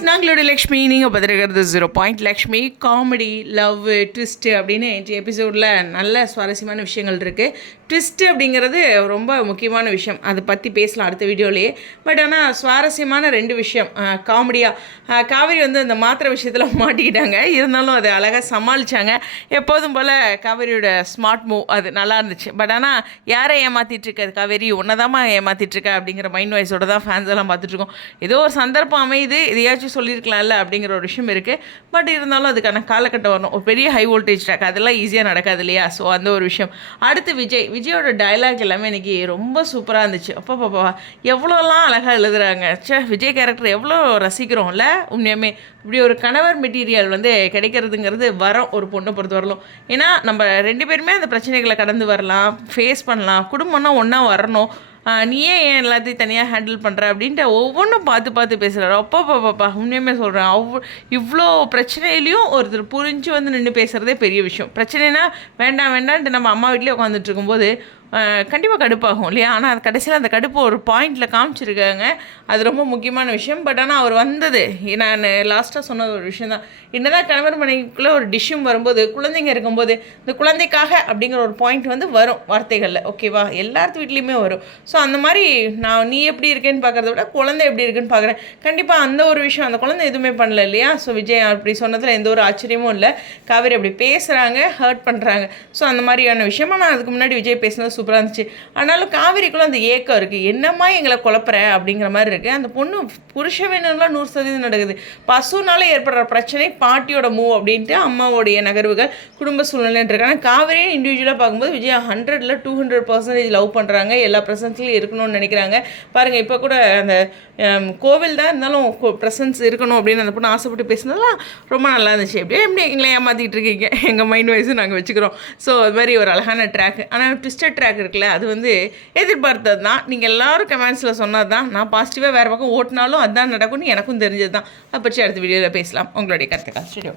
Viewers நாங்களோட Lakshmi நீங்கள் பார்த்துருக்கிறது zero point Lakshmi comedy love twist அப்படின்னு எபிசோடில் நல்ல சுவாரஸ்யமான விஷயங்கள் இருக்குது ட்விஸ்ட்டு அப்படிங்கிறது ரொம்ப முக்கியமான விஷயம். அதை பற்றி பேசலாம் அடுத்த வீடியோலேயே. பட் ஆனால் சுவாரஸ்யமான ரெண்டு விஷயம். காமெடியாக காவேரி வந்து அந்த மாத்திரை விஷயத்தில் மாட்டிக்கிட்டாங்க. இருந்தாலும் அதை அழகாக சமாளித்தாங்க எப்போதும் போல் காவேரியோட ஸ்மார்ட் மூவ் அது நல்லா இருந்துச்சு. பட் ஆனால் யாரை ஏமாற்றிட்டுருக்காது காவேரி உன்னதாம்மா ஏமாற்றிட்டுருக்க அப்படிங்கிற மைண்ட் வாய்ஸோட தான் ஃபேன்ஸ் எல்லாம் பார்த்துட்ருக்கோம் ஏதோ ஒரு சந்தர்ப்பம் அமையுது. சொல்லியிருக்கலாம்ல அப்படிங்கிற ஒரு விஷயம் இருக்குது பட் இருந்தாலும் அதுக்கான காலகட்டம் வரணும். ஒரு பெரிய ஹை வோல்டேஜ் ட்ராக் அதெல்லாம் ஈஸியாக நடக்காது இல்லையா? ஸோ அந்த ஒரு விஷயம். அடுத்து விஜய். விஜயோட டயலாக் எல்லாமே இன்றைக்கி ரொம்ப சூப்பராக இருந்துச்சு. அப்பா பாப்பா எவ்வளோலாம் அழகாக எழுதுகிறாங்க சே விஜய் கேரக்டர் எவ்வளோ ரசிக்கிறோம்ல. உண்மையுமே இப்படி ஒரு கணவர் மெட்டீரியல் வந்து கிடைக்கிறதுங்கிறது வரோம் ஒரு பொண்ணை பொறுத்த வரலாம் ஏன்னா நம்ம ரெண்டு பேருமே அந்த பிரச்சனைகளை கடந்து வரலாம் ஃபேஸ் பண்ணலாம். குடும்பம்னா ஒன்றா வரணும். நீயே ஏன் எல்லாத்தையும் தனியாக ஹேண்டில் பண்ணுற அப்படின்ட்டு ஒவ்வொன்றும் பார்த்து பார்த்து பேசுகிறாரு அப்பா பாப்பா உண்மையுமே சொல்கிறேன் அவ் இவ்வளோ பிரச்சனையிலையும் ஒருத்தர் புரிஞ்சு வந்து நின்று பேசுகிறதே பெரிய விஷயம். பிரச்சனைனா வேண்டாம் வேண்டான்ட்டு நம்ம அம்மா வீட்லேயே உட்காந்துட்டு இருக்கும்போது கண்டிப்பாக கடுப்பாகும் இல்லையா? ஆனால் அது கடைசியில் அந்த கடுப்பு ஒரு பாயிண்டில் காமிச்சிருக்காங்க. அது ரொம்ப முக்கியமான விஷயம். பட் ஆனால் அவர் வந்தது. நான் லாஸ்ட்டாக சொன்ன ஒரு விஷயம் தான். என்னதான் கணவர் மனைவிக்குள்ளே ஒரு டிஷ்ஷும் வரும்போது குழந்தைங்க இருக்கும்போது இந்த குழந்தைக்காக அப்படிங்கிற ஒரு பாயிண்ட் வந்து வரும் வார்த்தைகளில். ஓகேவா எல்லாத்து வீட்லேயுமே வரும். ஸோ அந்த மாதிரி நான் நீ எப்படி இருக்கேன்னு பார்க்குறத விட குழந்தை எப்படி இருக்குன்னு பார்க்குறேன். கண்டிப்பாக அந்த ஒரு விஷயம் அந்த குழந்தை எதுவுமே பண்ணல இல்லையா? ஸோ விஜய் அப்படி சொன்னதில் எந்த ஒரு ஆச்சரியமும் இல்லை. காவேரி அப்படி பேசுகிறாங்க ஹர்ட் பண்ணுறாங்க ஸோ அந்த மாதிரியான விஷயமா. நான் அதுக்கு முன்னாடி விஜய் பேசினது சூப்பராக இருந்துச்சு. ஆனாலும் காவேரிக்குள்ளே அந்த ஏக்கம் இருக்குது என்னம்மா எங்களை குழப்புற? அப்படிங்கிற மாதிரி இருக்குது அந்த பொண்ணு புருஷ வேணும்லாம் நூறு சதவீதம் நடக்குது. பசுனால ஏற்படுற பிரச்சனை பாட்டியோட மூவ் அப்படின்ட்டு அம்மாவோடைய நகர்வுகள் குடும்ப சூழ்நிலைன்னு இருக்கு. ஆனால் காவேரியை இண்டிவிஜுவலாக பார்க்கும்போது விஜய் ஹண்ட்ரட்ல டூ ஹண்ட்ரட் பர்சன்டேஜ் லவ் பண்ணுறாங்க எல்லா ப்ரெசன்ஸ்லையும் இருக்கணும்னு நினைக்கிறாங்க. பாருங்கள் இப்போ கூட அந்த கோவில் தான் இருந்தாலும் ப்ரெசன்ஸ் இருக்கணும் அப்படின்னு அந்த பொண்ணு ஆசைப்பட்டு பேசினதெல்லாம் ரொம்ப நல்லா இருந்துச்சு. எப்படியே எப்படி எங்களை ஏமாற்றிட்டு இருக்கீங்க? எங்கள் மைண்ட் வைஸும் நாங்கள் வச்சுக்கிறோம். ஸோ அது மாதிரி ஒரு அழகான ட்ராக் ஆனால் ட்விஸ்டட் ட்ராக் இருக்குல்ல அது வந்து எதிர்பார்த்தது தான் நீங்கள் எல்லாரும் கமெண்ட்ஸில் சொன்னது தான் நான் பாசிட்டிவாக வேறு பக்கம் ஓட்டினாலும் அதுதான் நடக்கும்னு எனக்கும் தெரிஞ்சது தான் அப்போ அடுத்த வீடியோவில் பேசலாம். உங்களுடைய கருத்துக்கள். ஸ்டுடியோ